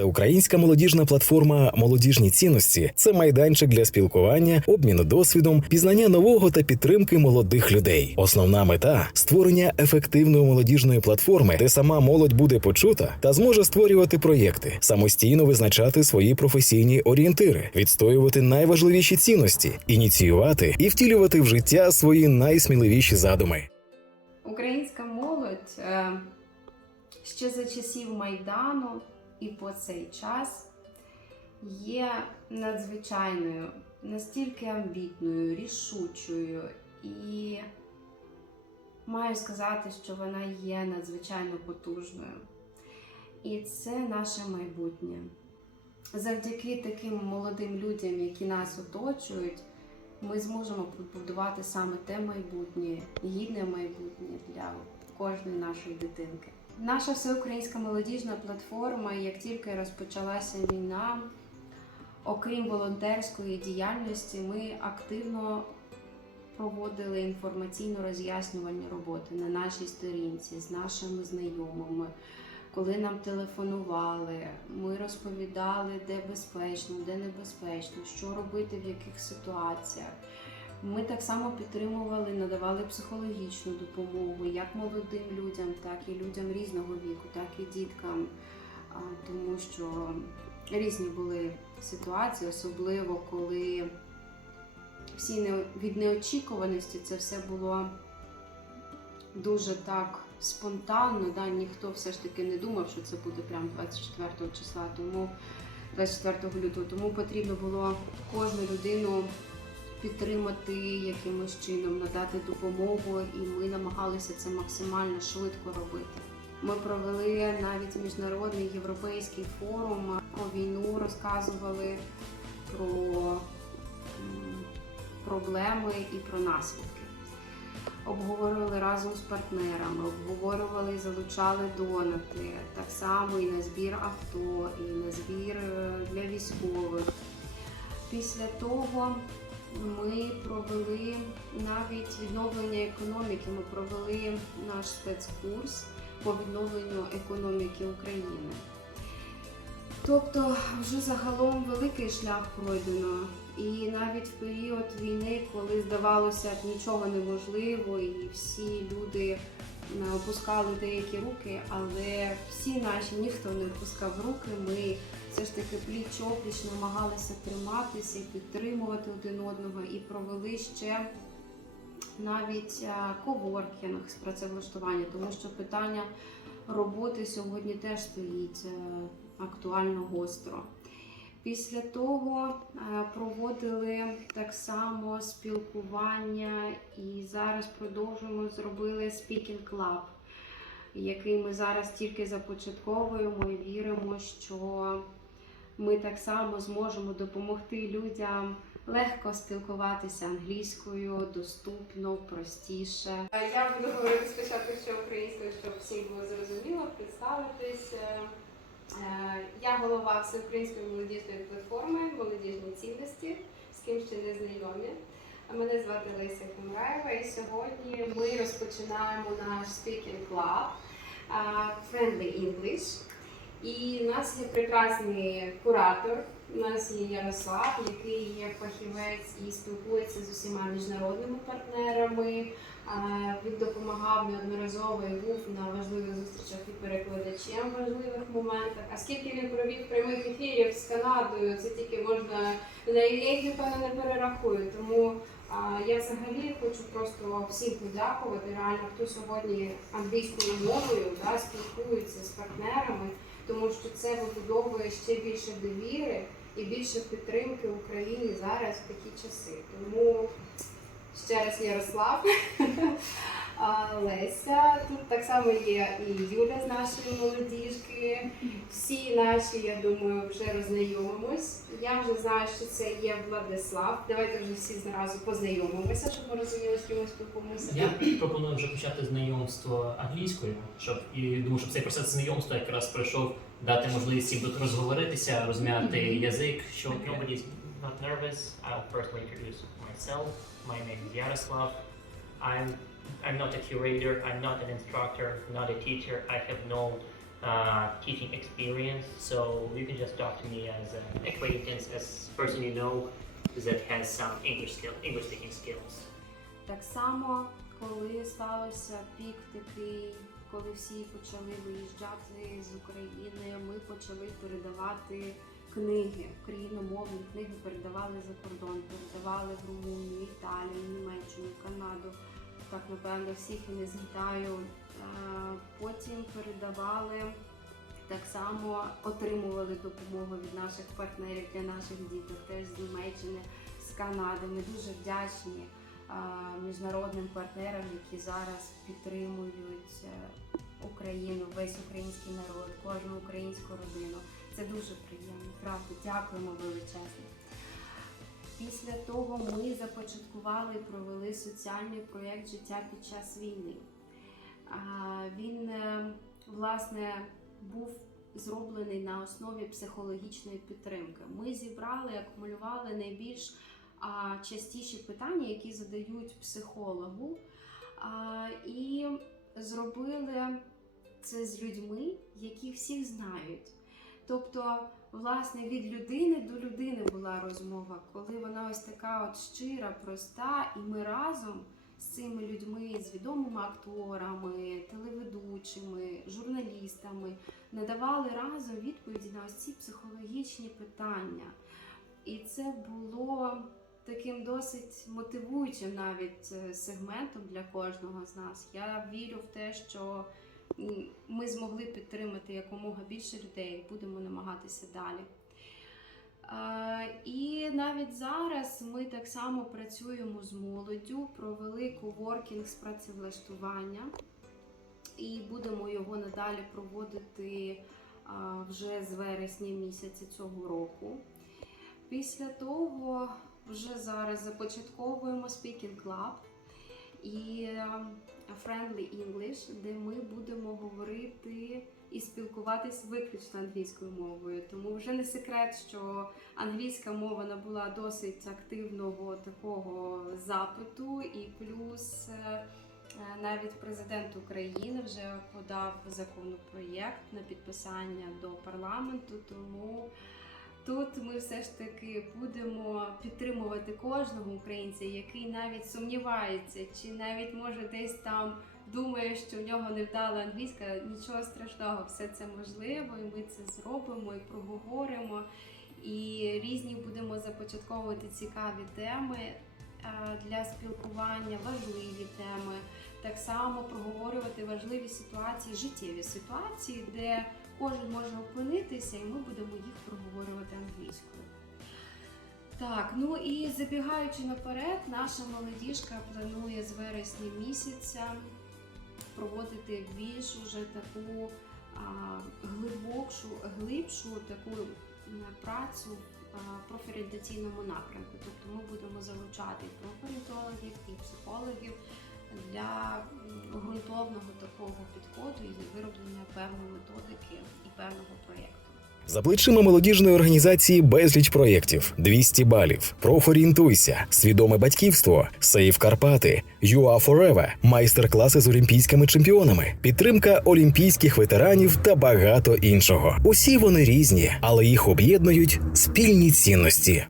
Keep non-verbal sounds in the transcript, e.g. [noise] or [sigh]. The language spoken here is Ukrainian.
Всеукраїнська молодіжна платформа Молодіжні цінності це майданчик для спілкування, обміну досвідом, пізнання нового та підтримки молодих людей. Основна мета створення ефективної молодіжної платформи, де сама молодь буде почута та зможе створювати проєкти, самостійно визначати свої професійні орієнтири, відстоювати найважливіші цінності, ініціювати і втілювати в життя свої найсміливіші задуми. Українська молодь е, ще за часів Майдану і по цей час є надзвичайною, настільки амбітною, рішучою і маю сказати, що вона є надзвичайно потужною. І це наше майбутнє. Завдяки таким молодим людям, які нас оточують, ми зможемо побудувати саме те майбутнє, гідне майбутнє для кожної нашої дитинки. Наша всеукраїнська молодіжна платформа, як тільки розпочалася війна, окрім волонтерської діяльності, ми активно проводили інформаційно-роз'яснювальні роботи на нашій сторінці з нашими знайомими. Коли нам телефонували, ми розповідали, де безпечно, де небезпечно, що робити в яких ситуаціях. Ми так само підтримували, надавали психологічну допомогу як молодим людям, так і людям різного віку, так і діткам, тому що різні були ситуації, особливо коли всі від неочікуваності це все було дуже так спонтанно. Да? Ніхто все ж таки не думав, що це буде прямо 24 числа, тому 24 лютого. Тому потрібно було кожну людину підтримати якимось чином, надати допомогу, і ми намагалися це максимально швидко робити. Ми провели навіть міжнародний європейський форум про війну, розказували про проблеми і про наслідки. Обговорювали разом з партнерами, обговорювали і залучали донати, так само і на збір авто, і на збір е, для військових. Після того ми провели навіть відновлення економіки. Ми провели наш спецкурс по відновленню економіки України. Тобто, вже загалом великий шлях пройдено. І навіть в період війни, коли здавалося нічого неможливо, і всі люди опускали деякі руки, але всі наші ніхто не опускав руки. Ми все ж таки пліч опліч намагалися триматися, і підтримувати один одного і провели ще навіть е, коворкінг з працевлаштування, тому що питання роботи сьогодні теж стоїть е, актуально гостро. Після того е, проводили так само спілкування і зараз продовжуємо зробили Speaking Club, який ми зараз тільки започатковуємо і віримо, що ми так само зможемо допомогти людям легко спілкуватися англійською, доступно, простіше. Я буду говорити спочатку ще українською, щоб всім було зрозуміло, представитись. Е, Я голова Всеукраїнської молодіжної платформи Молодіжні цінності, з ким ще не знайомі. Мене звати Леся Хемраєва, і сьогодні ми розпочинаємо наш Speaking Club е, Friendly English. І у нас є прекрасний куратор. У нас є Ярослав, який є фахівець і спілкується з усіма міжнародними партнерами. Він допомагав неодноразово і був на важливих зустрічах і перекладачем в важливих моментах. А скільки він провів прямих ефірів з Канадою, це тільки можна на їх, напевно, не перерахую. Тому я взагалі хочу просто всім подякувати. Реально, хто сьогодні англійською мовою да, спілкується з партнерами, тому що це вибудовує ще більше довіри і більше підтримки Україні зараз в такі часи. Тому ще раз Ярослав. [laughs] Леся, тут так само є і Юля з нашої молодіжки. Всі наші, я думаю, вже роззнайомимось. Я вже знаю, що це є Владислав. Давайте вже всі зразу познайомимося, щоб ми розуміли, з ким ми спілкуємося. Я пропоную вже почати знайомство англійською, щоб і думаю, щоб цей процес знайомства якраз пройшов дати можливість всім тут розговоритися, розм'яти язик, щоб nobody's not nervous. I'll personally introduce myself. My name is Yaroslav. I'm I'm not a curator. I'm not an instructor. Not a teacher. I have no uh, teaching experience. So you can just talk to me as an acquaintance, as a person you know that has some English skill, English speaking skills. Так само, коли стався пік такий, коли всі почали виїжджати з України, ми почали передавати книги, україномовні книги передавали за кордон, передавали в Румунію, Італію, Німеччину, Канаду. Так, напевно, всіх і не згадаю. Потім передавали так само, отримували допомогу від наших партнерів для наших діток, теж з Німеччини, з Канади. Ми дуже вдячні міжнародним партнерам, які зараз підтримують е, Україну, весь український народ, кожну українську родину. Це дуже приємно. Правда, дякуємо величезно. Після того ми започаткували і провели соціальний проєкт життя під час війни. Він е, власне був зроблений на основі психологічної підтримки. Ми зібрали, акумулювали найбільш частіші питання, які задають психологу, і зробили це з людьми, які всіх знають. Тобто, власне, від людини до людини була розмова, коли вона ось така от щира, проста, і ми разом з цими людьми, з відомими акторами, телеведучими, журналістами надавали разом відповіді на ось ці психологічні питання. І це було таким досить мотивуючим навіть е, сегментом для кожного з нас. Я вірю в те, що ми змогли підтримати якомога більше людей, будемо намагатися далі. І навіть зараз ми так само працюємо з молоддю, провели коворкінг з працевлаштування і будемо його надалі проводити вже з вересня місяця цього року. Після того вже зараз започатковуємо Speaking Club і Friendly English, де ми будемо говорити і спілкуватись виключно англійською мовою. Тому вже не секрет, що англійська мова набула досить активного такого запиту, і плюс е, е, навіть президент України вже подав законопроєкт на підписання до парламенту. Тому тут ми все ж таки будемо підтримувати кожного українця, який навіть сумнівається, чи навіть може десь там думає, що в нього не вдала англійська. Нічого страшного, все це можливо, і ми це зробимо і проговоримо. І різні будемо започатковувати цікаві теми е, для спілкування, важливі теми. Так само проговорювати важливі ситуації, життєві ситуації, де кожен може опинитися, і ми будемо їх проговорювати англійською. Так, ну і забігаючи наперед, наша молодіжка планує з вересня місяця проводити більш уже таку а, глибокшу, глибшу таку працю в профорієнтаційному напрямку. Тобто ми будемо залучати профорієнтологів, і психологів для ґрунтовного такого підходу і вироблення певної методики і певного проєкту. За плечима молодіжної організації безліч проєктів, 200 балів, профорієнтуйся, свідоме батьківство, Сейв Карпати, UA Forever, майстер-класи з олімпійськими чемпіонами, підтримка олімпійських ветеранів та багато іншого. Усі вони різні, але їх об'єднують спільні цінності.